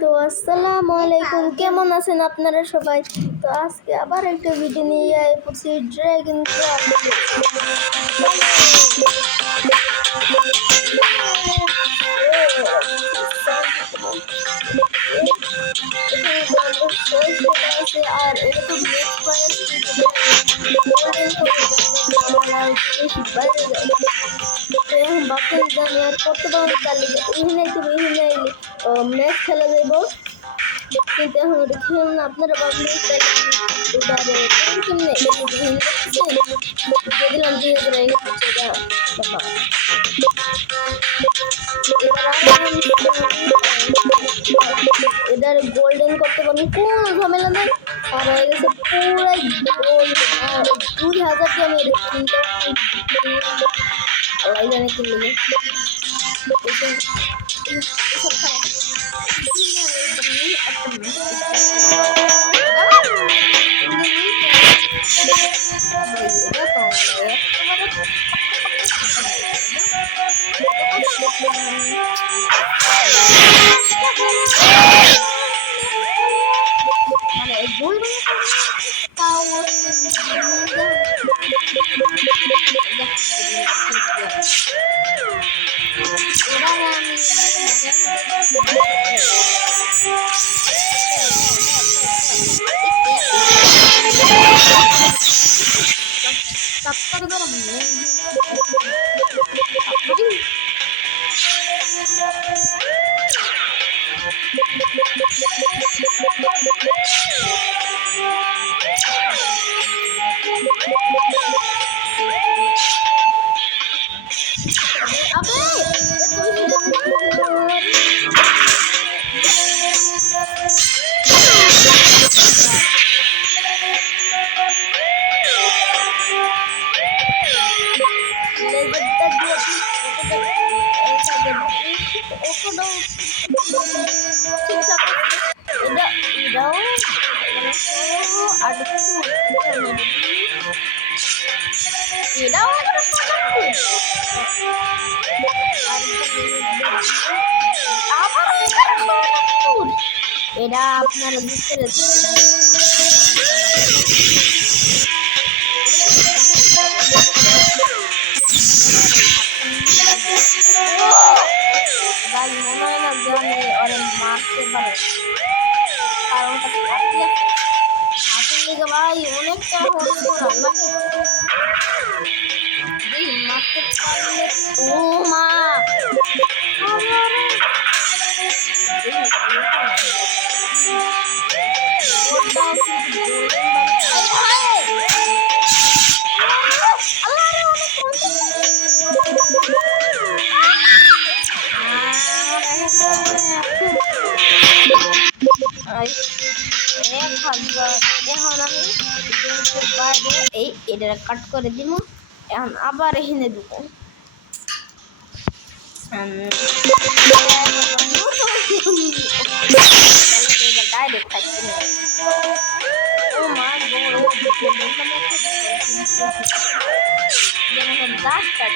তো আসসালামু আলাইকুম, কেমন আছেন আপনারা সবাই? তো আজকে আবার একটা ভিডিও নিয়ে পড়ছি ড্রাগন ক্রাফট। আর এরকম বাকি জানি আর কত টাকা চালিয়ে ম্যাচ খেলা যাইব, কিন্তু এখন ওটা খেল না। আপনারা ভাবলেন কেমনে দিলাম 2000 এটার গোল্ডেন করতে পারবেন, কোনো ঝামেলা নেই। আর হয়ে গেছে পুরাই গোল্ড। 2000 দিয়ে আমি এটা কিনতে জানে কিনলে মানে ভুল এটা আপনারা বুঝতে পেরেছেন। মনে হয় না যে আমি ওরে মারতে পারে, কারণ হাতের দিকে ভাই অনেকটা মারতে পারলে। ও মা এখন আমি বাইরে এটা কাট করে দিব। এখন আবার এখানে দিব। ডাইরেক্ট থাকতে ও মা গাছটা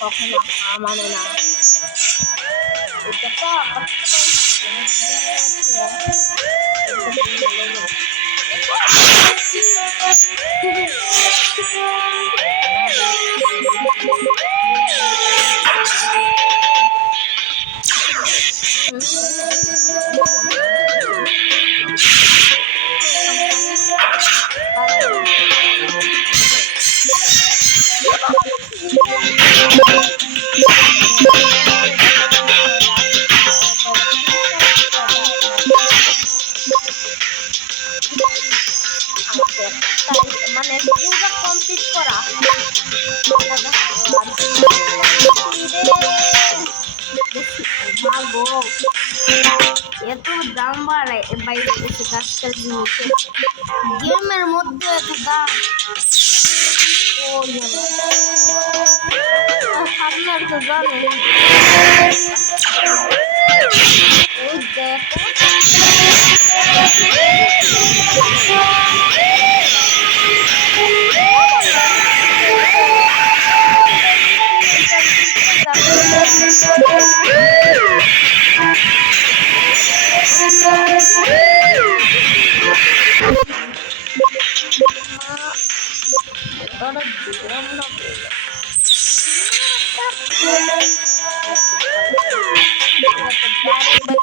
কখনো মানে না মাগো এত দাম বাইরে গেছে আজকাল জিনিসের গেমের মধ্যে এত দাম আপনার তো জানেন ওই দেখো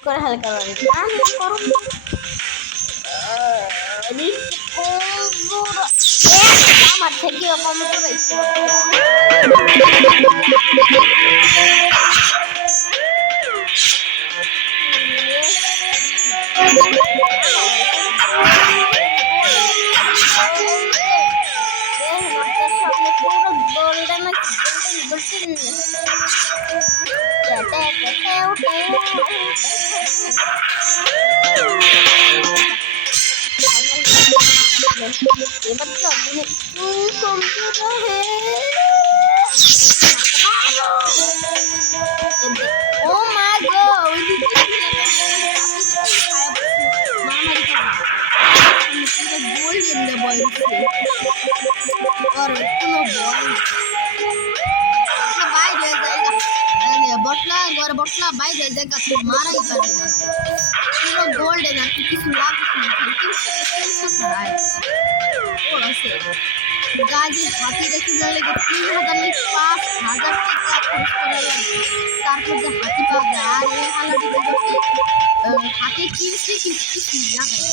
করে হালকা আমার থেকে কম করেছে পুরো গোল্ডেন এবার তো ও মা গো গোল্ডেন দে বয় और কোনো বয় বাইরে জায়গা বটলা ঘর বটলা বাইরে জায়গা তো মারাই পারে না পুরো গোল্ডেন আর কিছু লাভ নেই গাজি হাতি দেখে জানলে যে 3,000 নেই 5,000 টাকা খরচ করা লাগবে তারপর যে হাতি পাওয়া যায় আর এই হালাটি হাতে কিনছি কিছু লাগাই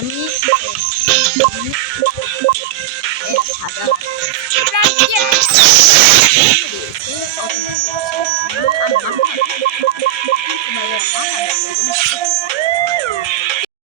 আমি 1,000